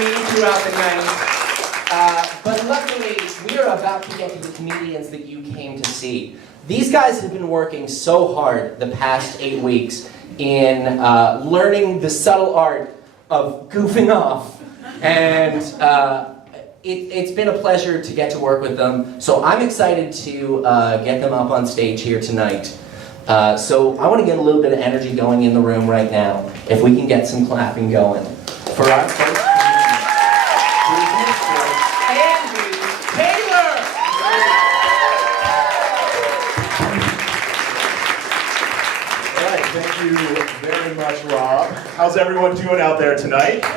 me throughout the night. But luckily, we are about to get to the comedians that you came to see. These guys have been working so hard the past 8 weeks in learning the subtle art of goofing off. And it's been a pleasure to get to work with them. So I'm excited to get them up on stage here tonight. So I want to get a little bit of energy going in the room right now. If we can get some clapping going. For our first comedian, Taylor! All right, thank you very much, Rob. How's everyone doing out there tonight? All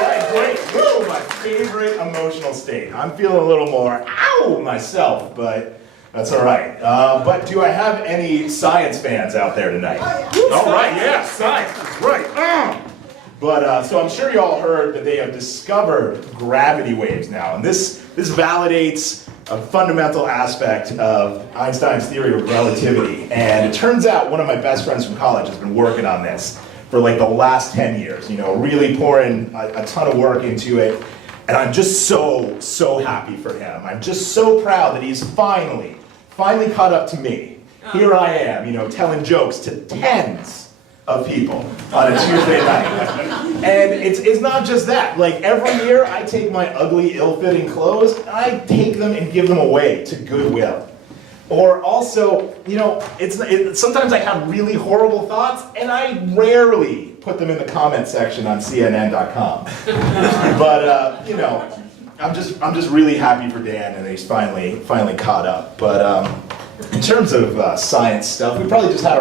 right, great. Woo, my favorite emotional state. I'm feeling a little more ow myself, but that's all right. But do I have any science fans out there tonight? All right, yeah, science is right. But so I'm sure you all heard that they have discovered gravity waves now, and this validates a fundamental aspect of Einstein's theory of relativity. And it turns out one of my best friends from college has been working on this for like the last 10 years, you know, really pouring a ton of work into it. And I'm just so happy for him. I'm just so proud that he's finally caught up to me. Here I am, you know, telling jokes to tens of people on a Tuesday night. And it's not just that. Like every year I take my ugly, ill-fitting clothes, and I take them and give them away to Goodwill. Or also, you know, sometimes I have really horrible thoughts, and I rarely put them in the comment section on CNN.com. But you know, I'm just really happy for Dan, and he's finally caught up. But in terms of science stuff, we probably just had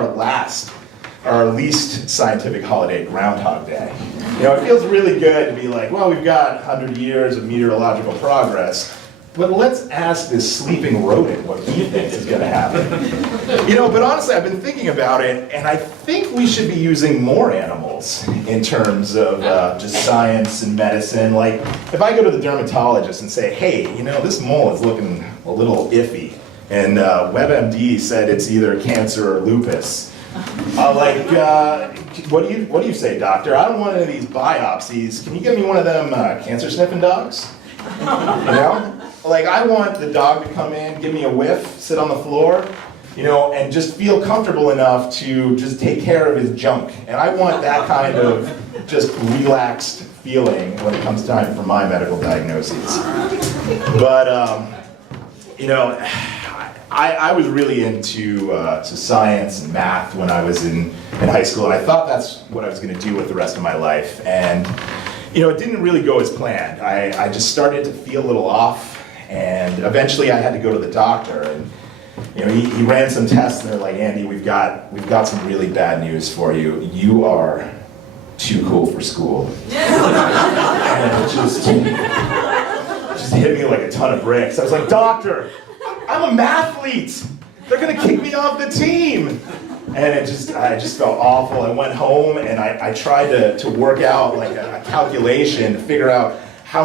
our least scientific holiday, Groundhog Day. You know, it feels really good to be like, well, we've got 100 years of meteorological progress, but let's ask this sleeping rodent what he thinks is going to happen. You know, but honestly, I've been thinking about it, and I think we should be using more animals in terms of just science and medicine. Like, if I go to the dermatologist and say, hey, you know, this mole is looking a little iffy, and WebMD said it's either cancer or lupus. What do you say, doctor? I don't want any of these biopsies. Can you give me one of them cancer sniffing dogs? You know? Like, I want the dog to come in, give me a whiff, sit on the floor, you know, and just feel comfortable enough to just take care of his junk. And I want that kind of just relaxed feeling when it comes time for my medical diagnoses. But, you know, I was really into to science and math when I was in high school, and I thought that's what I was going to do with the rest of my life. And you know, it didn't really go as planned. I just started to feel a little off, and eventually I had to go to the doctor. And you know, he ran some tests, and they're like, Andy, we've got some really bad news for you. You are too cool for school. And it just hit me like a ton of bricks. I was like, doctor, I'm a mathlete. They're gonna kick me off the team. And I just felt awful. I went home and I tried to work out like a calculation to figure out how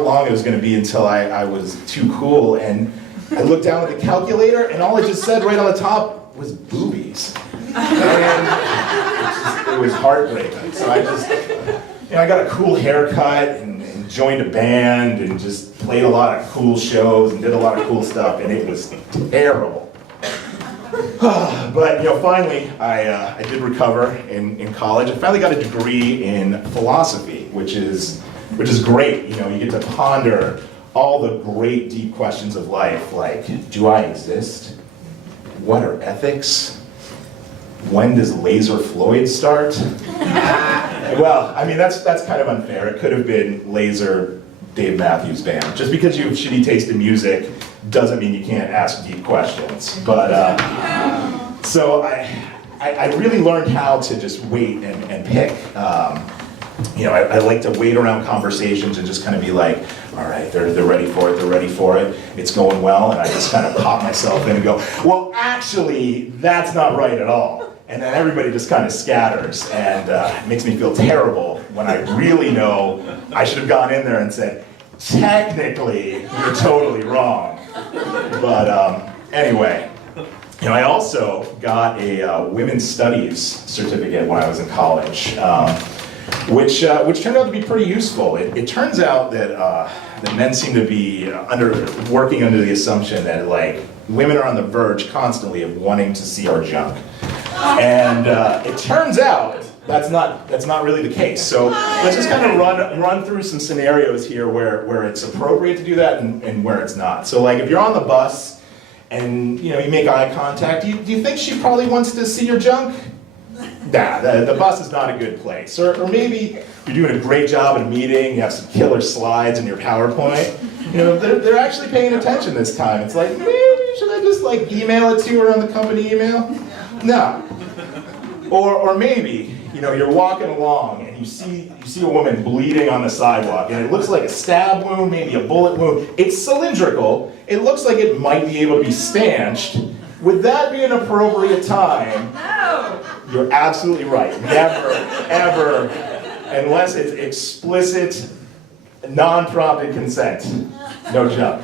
long it was gonna be until I was too cool. And I looked down at the calculator and all it just said right on the top was boobies. And it was heartbreaking. So I got a cool haircut and joined a band and just played a lot of cool shows and did a lot of cool stuff, and it was terrible. But you know, finally, I did recover in college. I finally got a degree in philosophy, which is great. You know, you get to ponder all the great deep questions of life, like, do I exist? What are ethics? When does Laser Floyd start? Well, I mean, that's kind of unfair. It could have been Laser Dave Matthews Band. Just because you have shitty taste in music doesn't mean you can't ask deep questions. But, so I really learned how to just wait and pick. You know, I like to wait around conversations and just kind of be like, all right, they're ready for it, it's going well, and I just kind of pop myself in and go, well, actually, that's not right at all. And then everybody just kind of scatters, and it makes me feel terrible when I really know I should have gone in there and said, technically, you're totally wrong. But anyway, you know, I also got a women's studies certificate when I was in college. which turned out to be pretty useful. It turns out that men seem to be working under the assumption that like women are on the verge constantly of wanting to see our junk, and it turns out that's not really the case. So let's just kind of run through some scenarios here where it's appropriate to do that and where it's not. So like if you're on the bus and you make eye contact, do you think she probably wants to see your junk? Nah, the bus is not a good place. Or maybe you're doing a great job in a meeting, you have some killer slides in your PowerPoint. They're actually paying attention this time. It's like, maybe should I just like email it to her on the company email? No. Or maybe, you're walking along and you see a woman bleeding on the sidewalk and it looks like a stab wound, maybe a bullet wound. It's cylindrical. It looks like it might be able to be stanched. Would that be an appropriate time? No. You're absolutely right. Never, ever, unless it's explicit, non-prompted consent. No jump.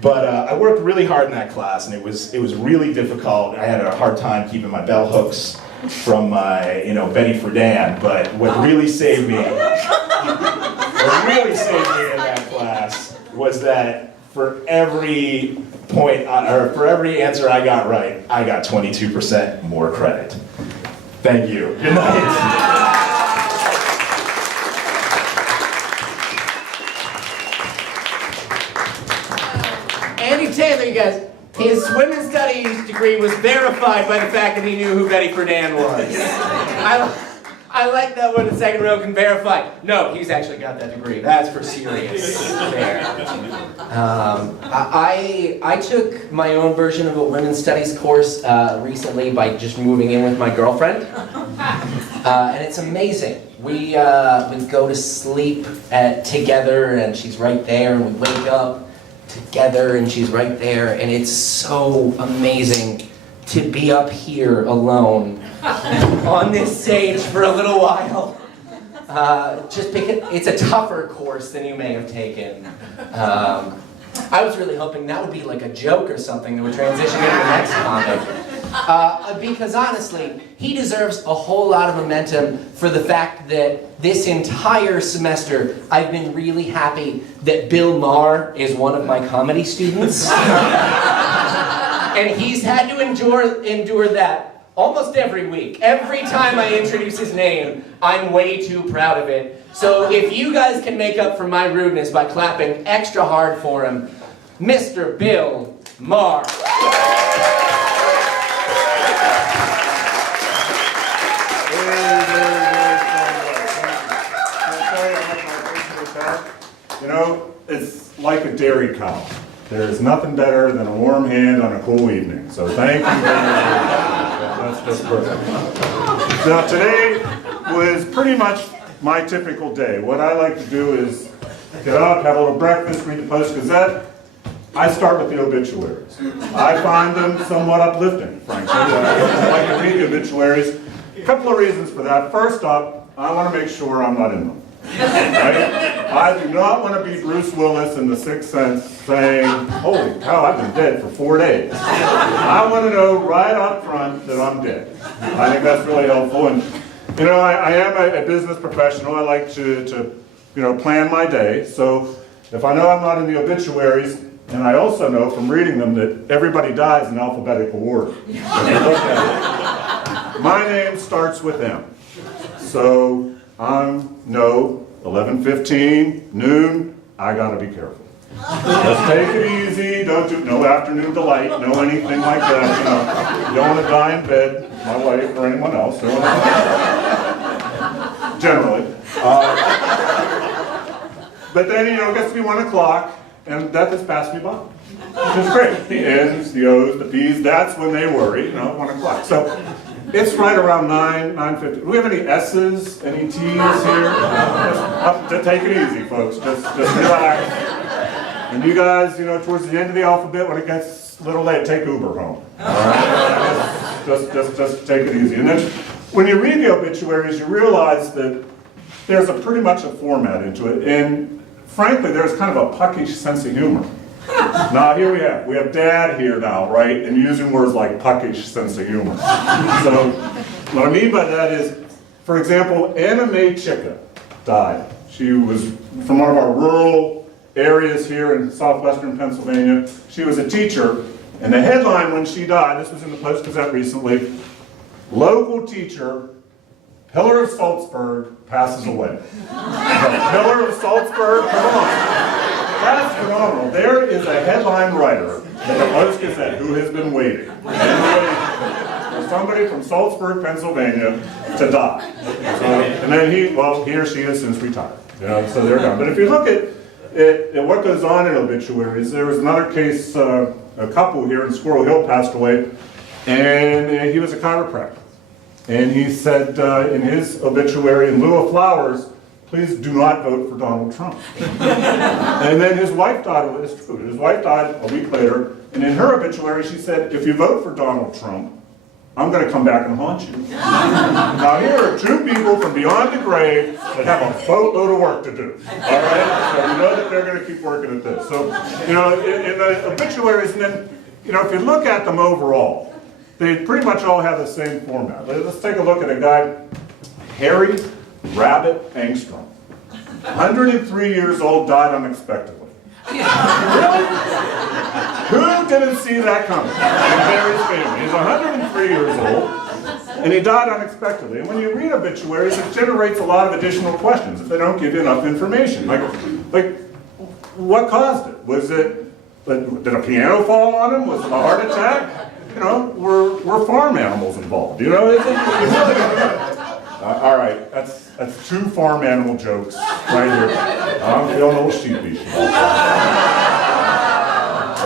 But I worked really hard in that class, and it was really difficult. I had a hard time keeping my bell hooks from my Betty Friedan. But what really saved me in that class was that for every for every answer I got right, I got 22% more credit. Thank you. Good night. Andy Taylor, you guys, his women's studies degree was verified by the fact that he knew who Betty Friedan was. I like that one the second row can verify. No, he's actually got that degree. That's for serious there. I took my own version of a women's studies course recently by just moving in with my girlfriend. And it's amazing. We go to sleep together and she's right there, and we wake up together and she's right there, and it's so amazing to be up here alone on this stage for a little while. Just because it's a tougher course than you may have taken. I was really hoping that would be like a joke or something that would transition into the next comic. Because honestly, he deserves a whole lot of momentum for the fact that this entire semester I've been really happy that Bill Maher is one of my comedy students. And he's had to endure that almost every week. Every time I introduce his name, I'm way too proud of it. So if you guys can make up for my rudeness by clapping extra hard for him, Mr. Bill Maher. It's like a dairy cow. There's nothing better than a warm hand on a cool evening. So thank you very much. That's just perfect. Now today was pretty much my typical day. What I like to do is get up, have a little breakfast, read the Post-Gazette. I start with the obituaries. I find them somewhat uplifting, frankly. I like to read the obituaries. A couple of reasons for that. First up, I want to make sure I'm not in them. Right? I do not want to be Bruce Willis in The Sixth Sense saying, holy cow, I've been dead for 4 days. I want to know right up front that I'm dead. I think that's really helpful. And I am a business professional. I like to plan my day. So if I know I'm not in the obituaries, and I also know from reading them that everybody dies in alphabetical order. My name starts with M. So no, 11:15, noon, I gotta be careful. Let's take it easy, don't do no afternoon delight, no anything like that, You don't want to die in bed, my wife or anyone else, don't want to die. Generally. But then, it gets to be 1 o'clock, and death has passed me by. Which is great. The N's, the O's, the P's, that's when they worry, 1 o'clock. So, it's right around 9:50. Do we have any S's, any T's here? Just take it easy, folks. Just relax. And you guys, towards the end of the alphabet, when it gets a little late, take Uber home. All right? Just take it easy. And then, when you read the obituaries, you realize that there's pretty much a format into it. And frankly, there's kind of a puckish sense of humor. Now here we have Dad here now, right? And using words like puckish sense of humor. So what I mean by that is, for example, Anna Mae Chica died. She was from one of our rural areas here in southwestern Pennsylvania. She was a teacher, and the headline when she died, this was in the Post-Gazette recently, "Local teacher, Pillar of Salzburg, passes away." Pillar of Salzburg, come on. That's phenomenal. There is a headline writer in the Post-Gazette who has been waiting for somebody from Salzburg, Pennsylvania to die. And then he or she has since retired. So they're done. But if you look at what goes on in obituaries, there was another case, a couple here in Squirrel Hill passed away, and he was a chiropractor. And he said in his obituary, in lieu of flowers, please do not vote for Donald Trump. And then his wife died, it's true, his wife died a week later, and in her obituary she said, if you vote for Donald Trump, I'm going to come back and haunt you. Now here are two people from beyond the grave that have a boatload of work to do. All right? So you know that they're going to keep working at this. So, in the obituaries, and then, if you look at them overall, they pretty much all have the same format. Let's take a look at a guy, Harry Rabbit Angstrom. 103 years old, died unexpectedly. Really? Who didn't see that coming in Harry's family? He's 103 years old, and he died unexpectedly. And when you read obituaries, it generates a lot of additional questions if they don't give you enough information. Like what caused it? Was it, did a piano fall on him? Was it a heart attack? Were farm animals involved? You really don't know. All right, that's two farm animal jokes right here. I'm feeling a little sheepish.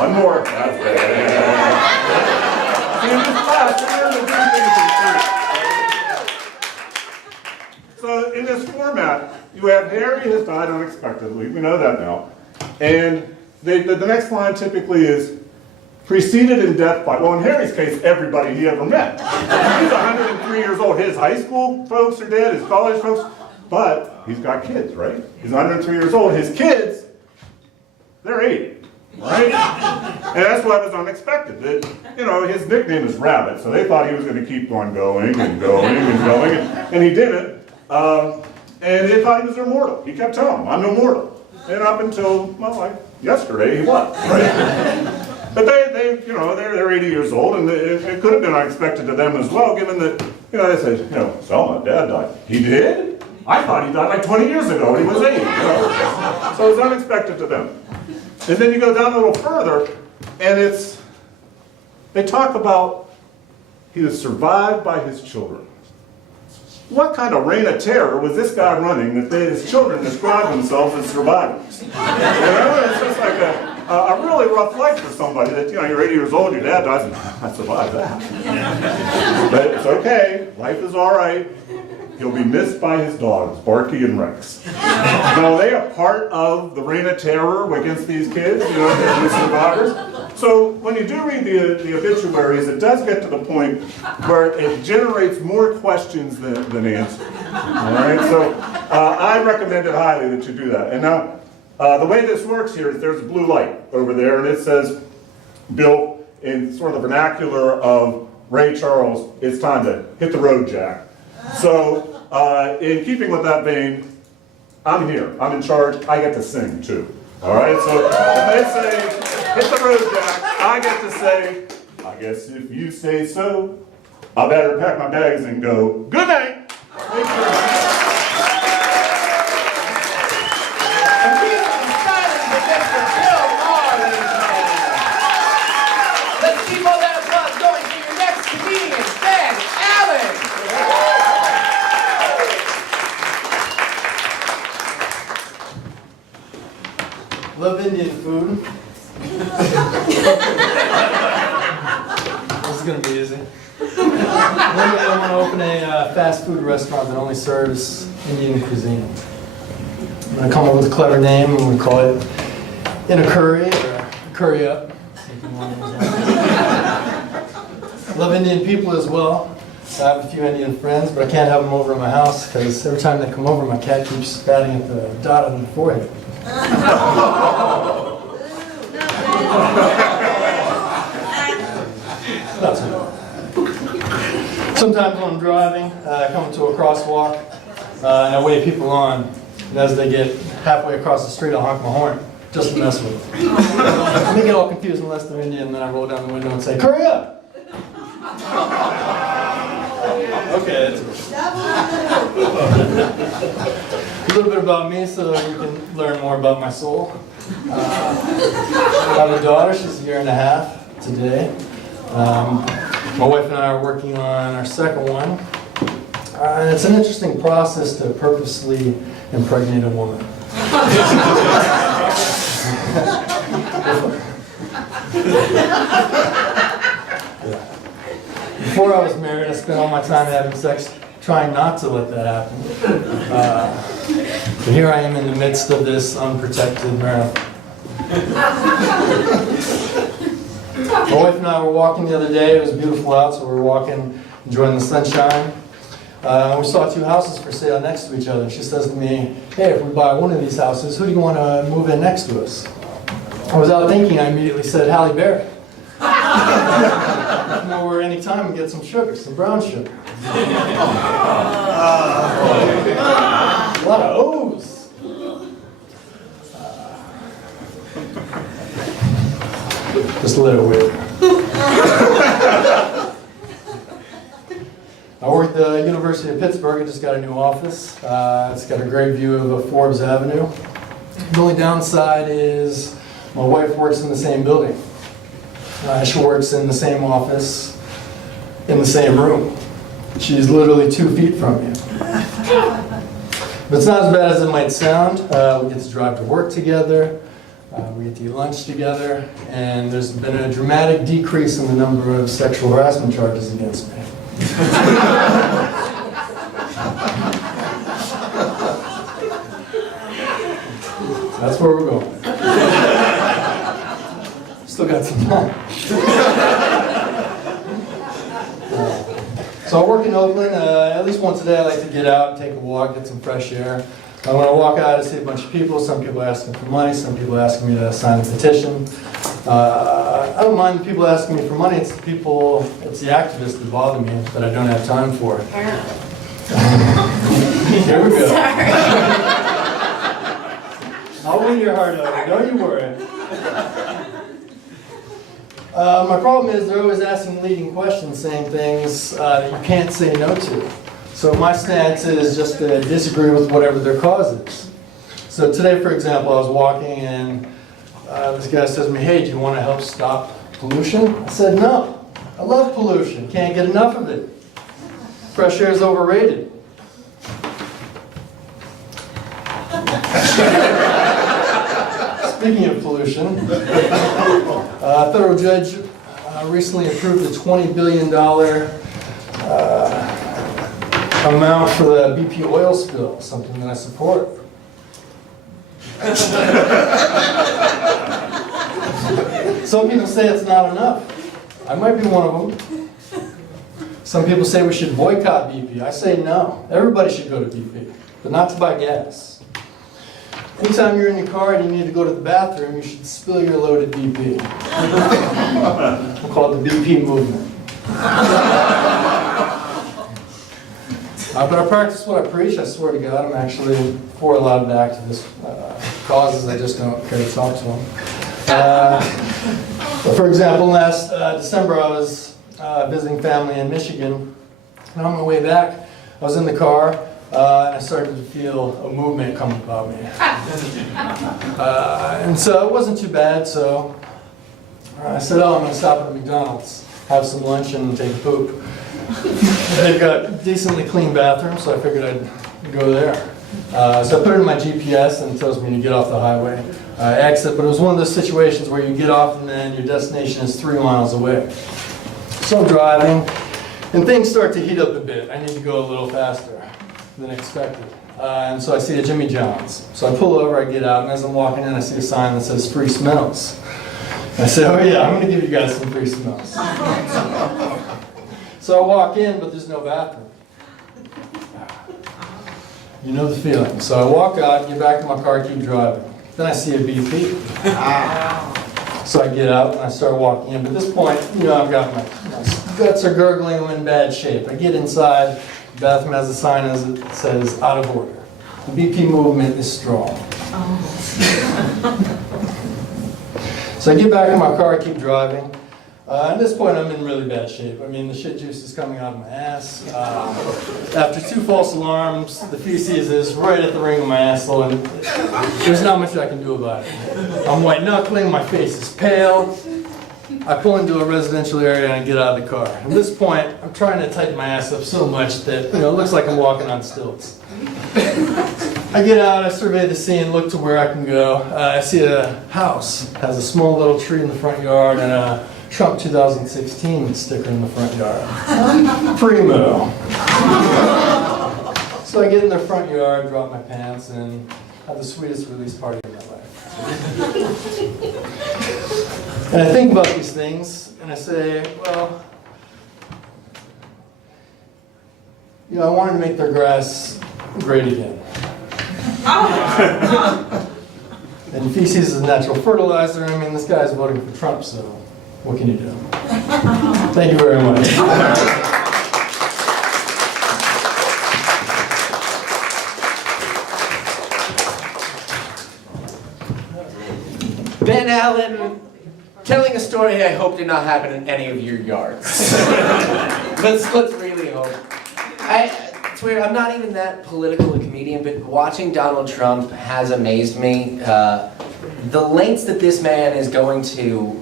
One more. That's bad. See, in this class, we're going to do things in three. So in this format, you have Harry has died unexpectedly. We know that now. And the next line typically is preceded in death by, well, in Harry's case, everybody he ever met. He's 103 years old. His high school folks are dead, his college folks, but he's got kids, right? He's 103 years old. His kids, they're 80, right? And that's why it was unexpected. His nickname is Rabbit, so they thought he was going to keep on going and going and going, and he didn't. And they thought he was immortal. He kept telling them, I'm immortal. And up until, like yesterday, he was, right? But they're 80 years old, and it could have been unexpected to them as well, given that, they said, so my dad died. He did? I thought he died like 20 years ago when he was 80, So it was unexpected to them. And then you go down a little further, and they talk about he was survived by his children. What kind of reign of terror was this guy running that his children describe themselves as survivors? It's just like a really rough life for somebody that, you're 80 years old, your dad dies, and I survived that. But it's okay, life is all right. He'll be missed by his dogs, Barky and Rex. Now, they are part of the reign of terror against these kids, these survivors. So when you do read the obituaries, it does get to the point where it generates more questions than answers. All right, so I recommend it highly that you do that. And now, the way this works here is there's a blue light over there, and it says, Bill, in sort of the vernacular of Ray Charles, it's time to hit the road, Jack. So, in keeping with that vein, I'm here. I'm in charge. I get to sing, too. All right? So, if they say, hit the road, Jack, I get to say, I guess if you say so, I better pack my bags and go, good night. Thank you. Love Indian food. This is going to be easy. One day I want to open a fast food restaurant that only serves Indian cuisine. I'm going to come up with a clever name. I'm going to call it In a Curry or Curry Up. Love Indian people as well. I have a few Indian friends, but I can't have them over at my house because every time they come over, my cat keeps batting at the dot on the forehead. Sometimes when I'm driving, I come to a crosswalk and I wave people on. And as they get halfway across the street, I'll honk my horn, just to mess with them. They get all confused unless they're Indian, and then I roll down the window and say, "Hurry up!" Okay, that's a little bit about me so you can learn more about my soul. I have a daughter, she's a year and a half today. My wife and I are working on our second one. And it's an interesting process to purposely impregnate a woman. Before I was married, I spent all my time having sex trying not to let that happen. But here I am in the midst of this unprotected marathon. My wife and I were walking the other day. It was beautiful out, so we were walking, enjoying the sunshine. We saw two houses for sale next to each other. She says to me, "Hey, if we buy one of these houses, who do you want to move in next to us?" Without thinking, I immediately said, "Halle Berry." Come over any time and get some sugar, some brown sugar. A lot of O's. Just a little weird. I work at the University of Pittsburgh. I just got a new office. It's got a great view of Forbes Avenue. The only downside is my wife works in the same building. She works in the same office, in the same room. She's literally 2 feet from you. But it's not as bad as it might sound. We get to drive to work together. We get to eat lunch together. And there's been a dramatic decrease in the number of sexual harassment charges against me. That's where we're going. Still got some time. So I work in Oakland. At least once a day I like to get out, take a walk, get some fresh air. When I walk out I see a bunch of people. Some people asking for money, some people asking me to sign a petition. I don't mind the people asking me for money. It's the people, it's the activists that bother me that I don't have time for. Here we go. Sorry. I'll win your heart over, don't you worry. My problem is they're always asking leading questions, saying things that you can't say no to. So my stance is just to disagree with whatever their cause is. So today, for example, I was walking and this guy says to me, "Hey, do you want to help stop pollution?" I said, "No. I love pollution. Can't get enough of it. Fresh air is overrated." Speaking of pollution, a federal judge recently approved a $20 billion amount for the BP oil spill, something that I support. Some people say it's not enough. I might be one of them. Some people say we should boycott BP. I say no. Everybody should go to BP, but not to buy gas. Anytime you're in your car and you need to go to the bathroom, you should spill your load at BP. We'll call it the BP movement. But I practice what I preach. I swear to God, I'm actually for a lot of the activist causes. I just don't care to talk to them. For example, last December I was visiting family in Michigan. And on my way back, I was in the car. And I started to feel a movement come about me. And so it wasn't too bad, so I said, "Oh, I'm going to stop at McDonald's, have some lunch, and take a poop." They've got decently clean bathrooms, so I figured I'd go there. So I put it in my GPS, and it tells me to get off the highway, exit, but it was one of those situations where you get off and then your destination is 3 miles away. So I'm driving, and things start to heat up a bit. I need to go a little faster than expected. And so I see a Jimmy John's. So I pull over, I get out, and as I'm walking in, I see a sign that says free smells. And I say, "Oh yeah, I'm going to give you guys some free smells." So I walk in, but there's no bathroom. You know the feeling. So I walk out, get back in my car, keep driving. Then I see a BP. So I get out and I start walking in. But at this point, you know, I've got my guts are gurgling, I'm in bad shape. I get inside. The bathroom has a sign that says "out of order." The BP movement is strong. So I get back in my car, I keep driving. At this point, I'm in really bad shape. I mean, the shit juice is coming out of my ass. After 2 false alarms, the feces is right at the ring of my asshole, and there's not much I can do about it. I'm white knuckling, my face is pale. I pull into a residential area and I get out of the car. At this point, I'm trying to tighten my ass up so much that it looks like I'm walking on stilts. I get out, I survey the scene, look to where I can go. I see a house, has a small little tree in the front yard and a Trump 2016 sticker in the front yard. Primo. So I get in the front yard, drop my pants, and have the sweetest release party of my life. And I think about these things, and I say, well, I wanted to make their grass great again. And feces is a natural fertilizer. I mean, this guy's voting for Trump, so what can you do? Thank you very much. Ben Allan, telling a story I hope did not happen in any of your yards. let's really hope. It's weird, I'm not even that political a comedian, but watching Donald Trump has amazed me. The lengths that this man is going to,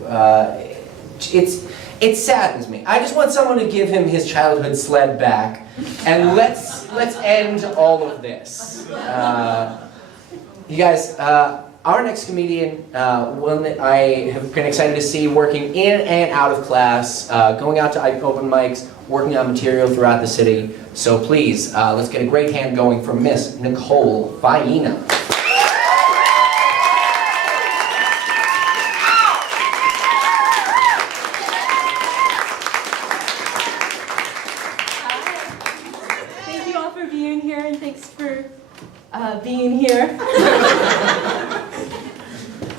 it saddens me. I just want someone to give him his childhood sled back, and let's end all of this. You guys, our next comedian, one that I have been excited to see working in and out of class, going out to open mics, working on material throughout the city. So please, let's get a great hand going for Miss Nicole Faina. Thank you all for being here, and thanks for being here.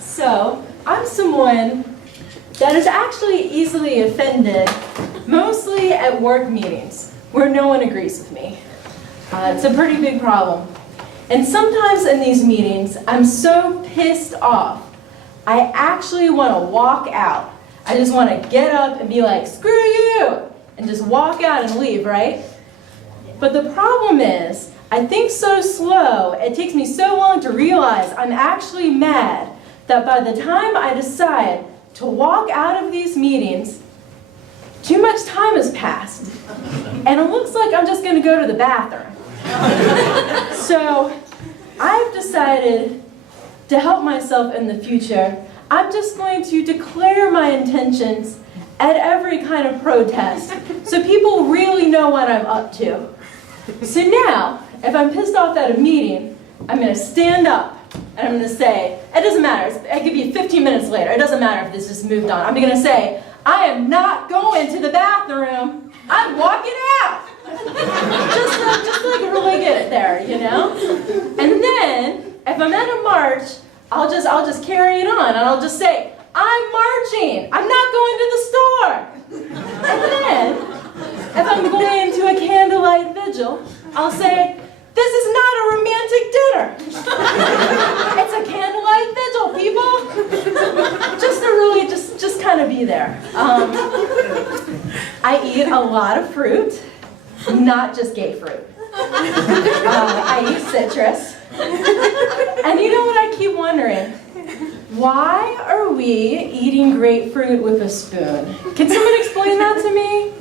So, I'm someone that is actually easily offended, mostly at work meetings, where no one agrees with me. It's a pretty big problem. And sometimes in these meetings, I'm so pissed off, I actually want to walk out. I just want to get up and be like, screw you! And just walk out and leave, right? But the problem is, I think so slow, it takes me so long to realize I'm actually mad that by the time I decide to walk out of these meetings, too much time has passed. And it looks like I'm just going to go to the bathroom. So I've decided to help myself in the future. I'm just going to declare my intentions at every kind of protest so people really know what I'm up to. So now, if I'm pissed off at a meeting, I'm going to stand up and I'm going to say, it doesn't matter, it could be 15 minutes later, it doesn't matter if this is moved on. I'm going to say, I am not going to the bathroom, I'm walking out. just like really get it there, And then, if I'm at a march, I'll just carry it on and I'll just say, I'm marching, I'm not going to the store. And then, if I'm going to a candlelight vigil, I'll say, this is not a romantic dinner. It's a candlelight vigil, people. Just to really just kind of be there. I eat a lot of fruit, not just gay fruit. I eat citrus. And you know what I keep wondering? Why are we eating grapefruit with a spoon? Can someone explain that to me?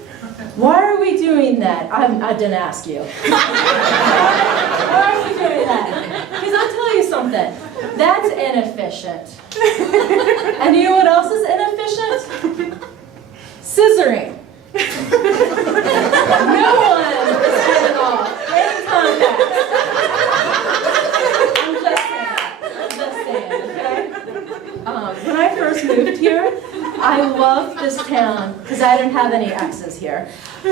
Why are we doing that? I didn't ask you. Why are we doing that? Because I'll tell you something. That's inefficient. And you know what else is inefficient? Scissoring. No one is getting off any contact. I'm just saying, okay? When I first moved here, I loved this town because I didn't have any exes here. I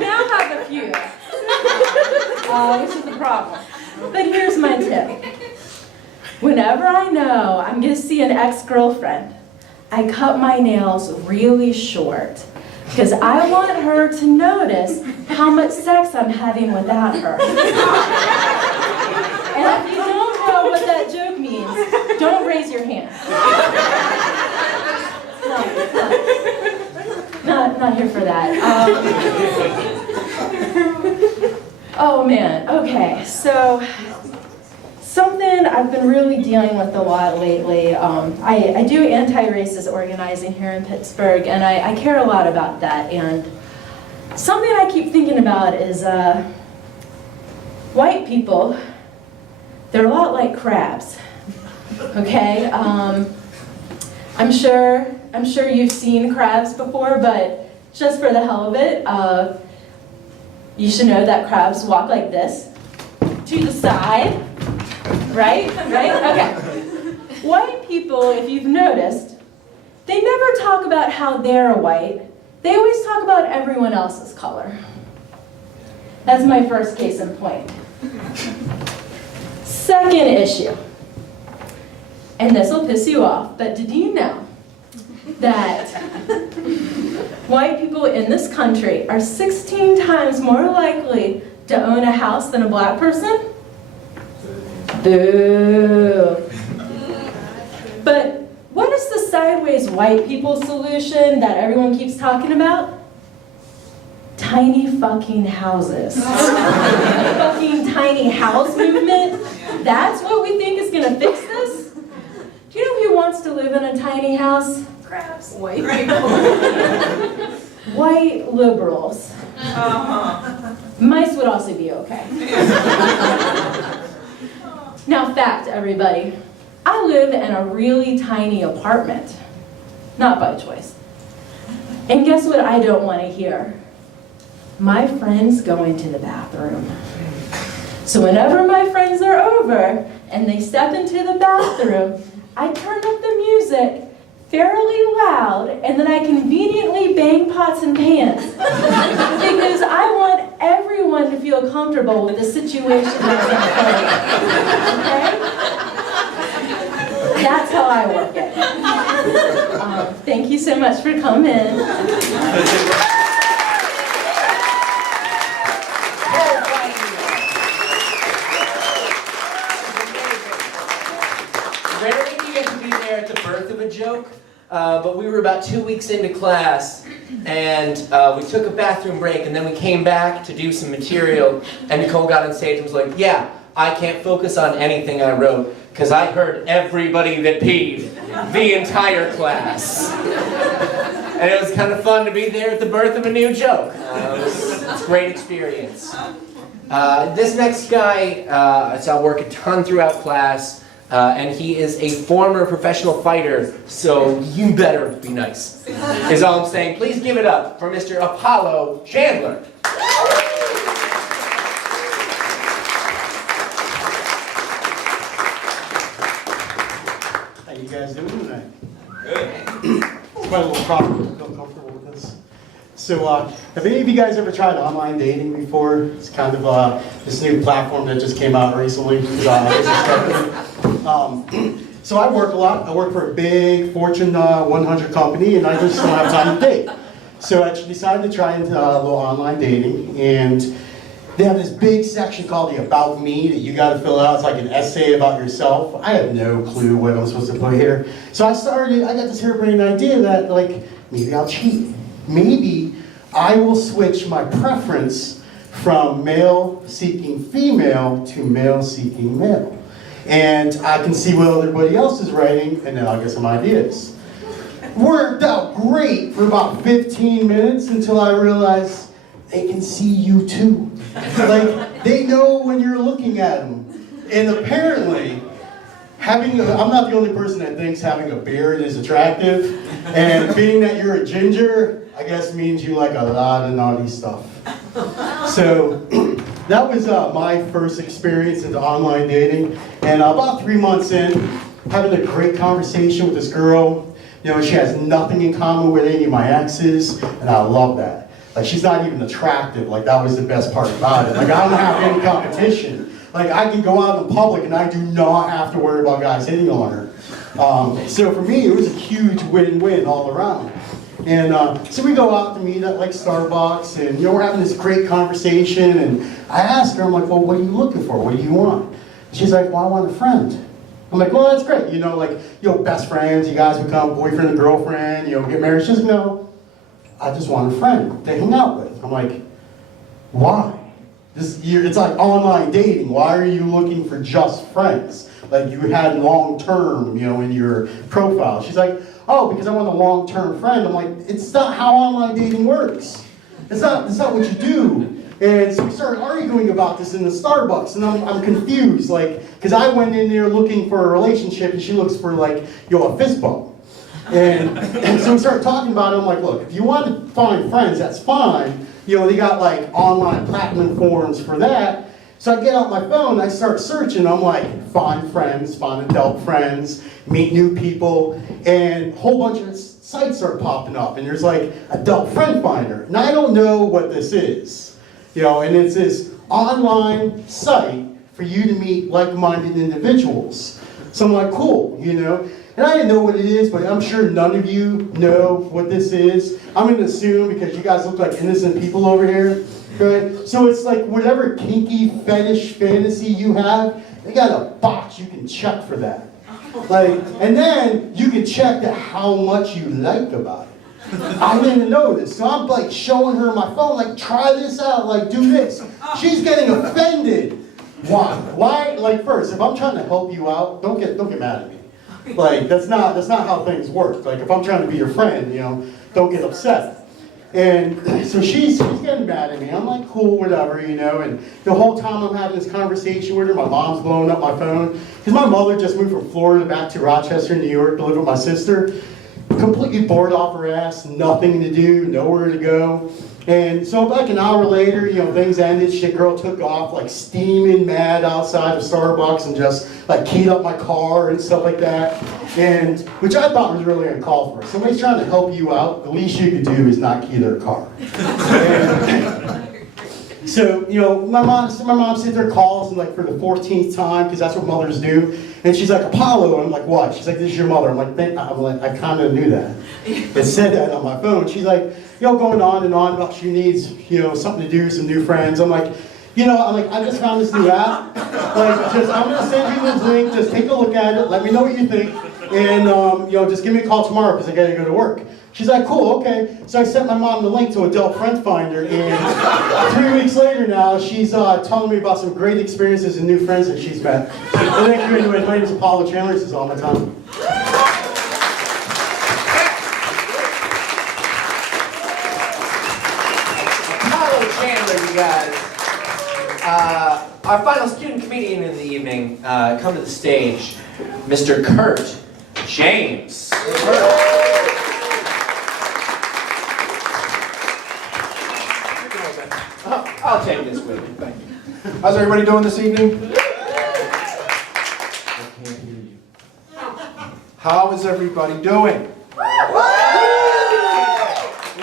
now have a few, which is the problem. But here's my tip. Whenever I know I'm going to see an ex-girlfriend, I cut my nails really short. Because I want her to notice how much sex I'm having without her. And if you don't know what that joke means, don't raise your hand. Not here for that. Oh man, okay, so something I've been really dealing with a lot lately. I do anti-racist organizing here in Pittsburgh, and I care a lot about that. And something I keep thinking about is white people. They're a lot like crabs. Okay, I'm sure you've seen crabs before, but just for the hell of it, you should know that crabs walk like this, to the side. Right? Okay. White people, if you've noticed, they never talk about how they're white. They always talk about everyone else's color. That's my first case in point. Second issue, and this will piss you off, but did you know that white people in this country are 16 times more likely to own a house than a black person? Boo. But what is the sideways white people solution that everyone keeps talking about? Tiny fucking houses. Fucking tiny house movement? That's what we think is gonna fix this? Do you know who wants to live in a tiny house? Crabs. White people. White liberals. Mice would also be okay. Now, fact, everybody. I live in a really tiny apartment. Not by choice. And guess what I don't want to hear? My friends going to the bathroom. So whenever my friends are over and they step into the bathroom, I turn up the music fairly loud, and then I conveniently bang pots and pans. Because I want everyone to feel comfortable with the situation that's in place. Okay? That's how I work it. Thank you so much for coming. Rarely do you get to be there at the birth of a joke, but we were about 2 weeks into class, and we took a bathroom break, and then we came back to do some material, and Nicole got on stage and was like, yeah, I can't focus on anything I wrote, because I heard everybody that peed, the entire class. And it was kind of fun to be there at the birth of a new joke. It was a great experience. This next guy, I'll work a ton throughout class. And he is a former professional fighter, so you better be nice, is all I'm saying. Please give it up for Mr. Apollo Chandler. How you guys doing tonight? Good. It's quite a little problem to feel comfortable with this. So, have any of you guys ever tried online dating before? It's kind of this new platform that just came out recently. So I work a lot. I work for a big Fortune 100 company, and I just don't have time to date. So I decided to try into a little online dating, and they have this big section called the About Me that you got to fill out. It's like an essay about yourself. I had no clue what I'm supposed to put here. So I got this harebrained idea that, like, maybe I'll cheat. Maybe I will switch my preference from male seeking female to male seeking male. And I can see what everybody else is writing, and then I'll get some ideas. Worked out great for about 15 minutes until I realized they can see you too. Like, they know when you're looking at them. And apparently, I'm not the only person that thinks having a beard is attractive. And being that you're a ginger, I guess means you like a lot of naughty stuff. So that was my first experience into online dating. And about 3 months in, having a great conversation with this girl. You know, she has nothing in common with any of my exes, and I love that. Like, she's not even attractive. Like, that was the best part about it. Like, I don't have any competition. Like, I can go out in public and I do not have to worry about guys hitting on her. So for me, it was a huge win-win all around. And so we go out to meet at like Starbucks, and we're having this great conversation, and I asked her, I'm like, well, what are you looking for? What do you want? She's like, well, I want a friend. I'm like, well, that's great, best friends, you guys become boyfriend and girlfriend, get married. She's like, no, I just want a friend to hang out with. I'm like, why? It's like online dating. Why are you looking for just friends? Like you had long-term, in your profile. She's like, oh, because I want a long-term friend. I'm like, it's not how online dating works. It's not what you do. And so we started arguing about this in the Starbucks, and I'm confused, because I went in there looking for a relationship, and she looks for a fist bump. And so we started talking about it. I'm like, look, if you want to find friends, that's fine. They got online platinum forums for that. So I get out my phone, I start searching. I'm like, find friends, find adult friends, meet new people, and a whole bunch of sites start popping up. And there's adult friend finder. And I don't know what this is. And it's this online site for you to meet like-minded individuals. So I'm like, cool, And I didn't know what it is, but I'm sure none of you know what this is. I'm going to assume because you guys look like innocent people over here. Right? So it's like whatever kinky fetish fantasy you have, they got a box you can check for that. And then you can check how much you like about it. I didn't know this, so I'm showing her my phone, try this out, do this. She's getting offended. Why? Why? First, if I'm trying to help you out, don't get mad at me. That's not how things work. If I'm trying to be your friend, don't get upset. And so she's getting mad at me. I'm like, cool, whatever, And the whole time I'm having this conversation with her, my mom's blowing up my phone. Because my mother just moved from Florida back to Rochester, New York to live with my sister. Completely bored off her ass, nothing to do, nowhere to go. And so an hour later, things ended. Shit girl took off, steaming mad outside of Starbucks and just keyed up my car and stuff like that. And which I thought was really uncalled for. Somebody's trying to help you out, the least you could do is not key their car. So, my mom sits there calls and for the 14th time, because that's what mothers do. And she's like, Apollo, and I'm like, what? She's like, this is your mother. I'm like, I kind of knew that. It said that on my phone. She's like, going on and on about she needs, something to do, some new friends. I'm like, I just found this new app. I'm gonna send you this link. Just take a look at it. Let me know what you think, and just give me a call tomorrow because I gotta go to work. She's like, cool, okay. So I sent my mom the link to Adult Friend Finder, and 3 weeks later now, she's telling me about some great experiences and new friends that she's met. And thank you anyway. My name is Apollo Chandler. This is all my time. Apollo Chandler, you guys. Our final student comedian in the evening, come to the stage, Mr. Kurt James. I'll take this with you. Thank you. How's everybody doing this evening? How is everybody doing? We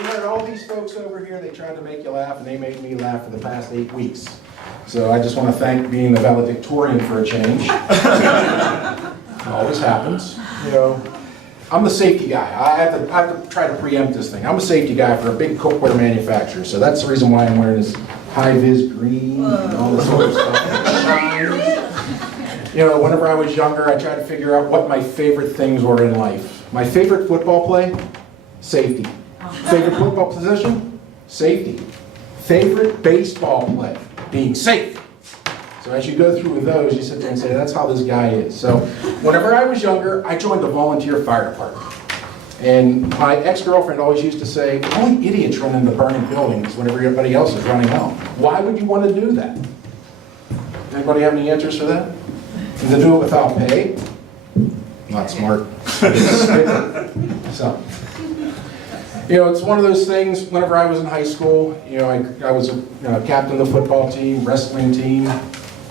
heard all these folks over here, they tried to make you laugh, and they made me laugh for the past 8 weeks. So I just want to thank being the valedictorian for a change. It always happens. I'm the safety guy. I have to try to preempt this thing. I'm a safety guy for a big cookware manufacturer, so that's the reason why I'm wearing this high-vis green and all this sort of stuff. Whenever I was younger, I tried to figure out what my favorite things were in life. My favorite football play? Safety. Favorite football position? Safety. Favorite baseball play? Being safe. So as you go through those, you sit there and say, that's how this guy is. So whenever I was younger, I joined the volunteer fire department. And my ex-girlfriend always used to say, only idiots run into burning buildings when everybody else is running home. Why would you want to do that? Anybody have any answers for that? And to do it without pay? Not smart. So, it's one of those things, whenever I was in high school, I was a captain of the football team, wrestling team,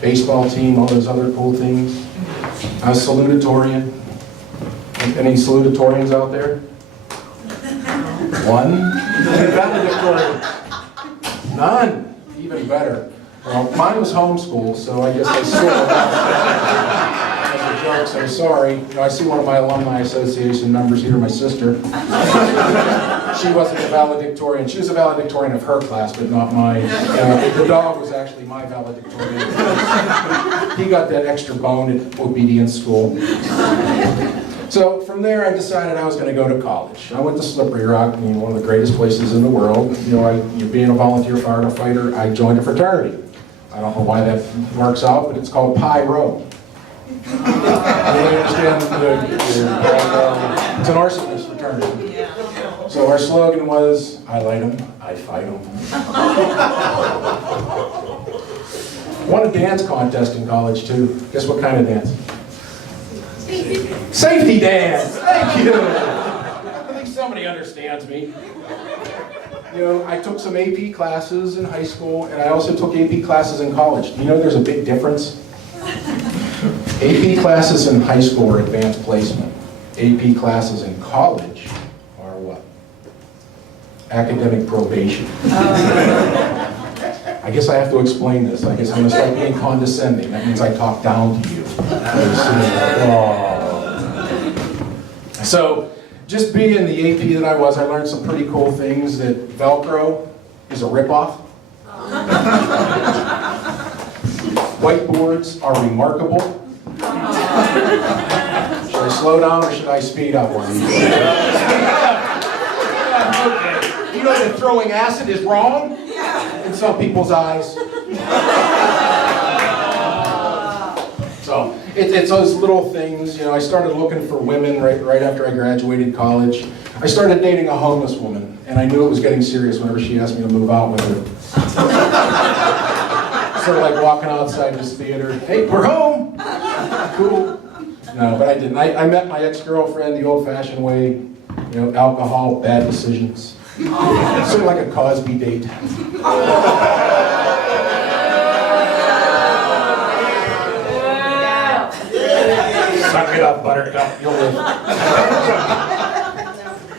baseball team, all those other cool things. I was salutatorian. Any salutatorians out there? One? Valedictorian? None. Even better. Well, mine was homeschooled, so I guess I sort of so sorry. You know, I see one of my alumni association members here, my sister. She wasn't a valedictorian. She was a valedictorian of her class, but not mine. The dog was actually my valedictorian. He got that extra bone at obedience school. So from there, I decided I was going to go to college. I went to Slippery Rock, one of the greatest places in the world. You know, being a volunteer firefighter, I joined a fraternity. I don't know why that works out, but it's called Pi Rho. I really understand it's an arsonist fraternity. So our slogan was, I light 'em, I fight 'em. Won a dance contest in college too. Guess what kind of dance? Safety dance! Thank you! I think somebody understands me. You know, I took some AP classes in high school, and I also took AP classes in college. Do you know there's a big difference? AP classes in high school are advanced placement. AP classes in college are what? Academic probation. I guess I have to explain this. I guess I'm going to start being condescending. That means I talk down to you. So, just being the AP that I was, I learned some pretty cool things, that Velcro is a ripoff. Whiteboards are remarkable. Should I slow down or should I speed up on these? Okay. You know that throwing acid is wrong in some people's eyes. So it's those little things. You know, I started looking for women right after I graduated college. I started dating a homeless woman, and I knew it was getting serious whenever she asked me to move out with her. Sort of like walking outside this theater. Hey, we're home. Cool. No, but I didn't. I met my ex-girlfriend the old-fashioned way. You know, alcohol, bad decisions. Sort of like a Cosby date. Suck it up, buttercup. You'll live.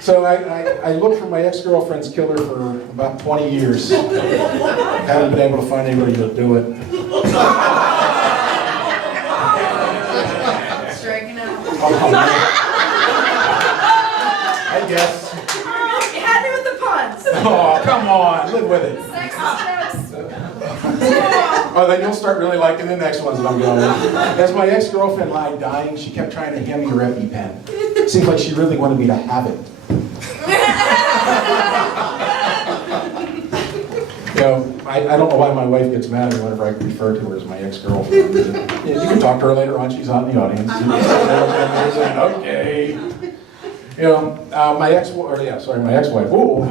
So I looked for my ex-girlfriend's killer for about 20 years. Haven't been able to find anybody to do it. Striking out. Oh, I guess. You had me with the puns. Oh, come on. Live with it. Sexist jokes. Oh, then you'll start really liking the next ones that I'm going with. As my ex-girlfriend lied dying, she kept trying to hand me her EpiPen. Seemed like she really wanted me to have it. You know, I don't know why my wife gets mad at me whenever I refer to her as my ex-girlfriend. You can talk to her later on, she's out in the audience. Okay. You know, my ex-wife, whoa.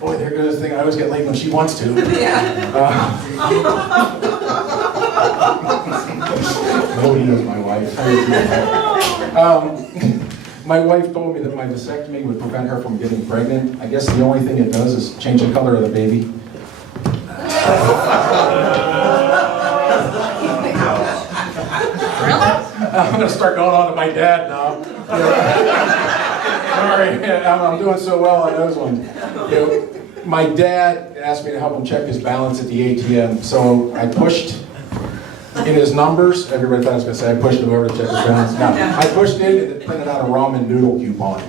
Boy, there goes the thing, I always get late when she wants to. Nobody knows my wife. My wife told me that my vasectomy would prevent her from getting pregnant. I guess the only thing it does is change the color of the baby. I'm going to start going on to my dad now. Sorry, I'm doing so well on those ones. You know, my dad asked me to help him check his balance at the ATM, so I pushed in his numbers. Everybody thought I was going to say I pushed him over to check his balance. No, I pushed in and it printed out a ramen noodle coupon.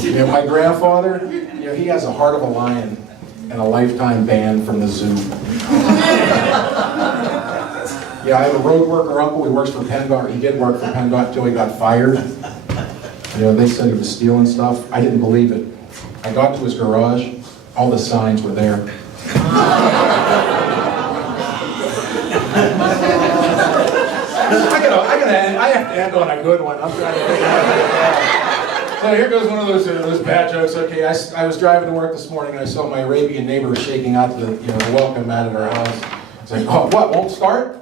You know, my grandfather, you know, he has a heart of a lion and a lifetime ban from the zoo. Yeah, I have a road worker uncle. He works for PennDOT. He did work for PennDOT until he got fired. You know, they said he was stealing stuff. I didn't believe it. I got to his garage. All the signs were there. I have to end on a good one. I'm trying to think. So here goes one of those bad jokes. Okay, I was driving to work this morning and I saw my Arabian neighbor shaking out the welcome mat at our house. It's like, oh, what? Won't start?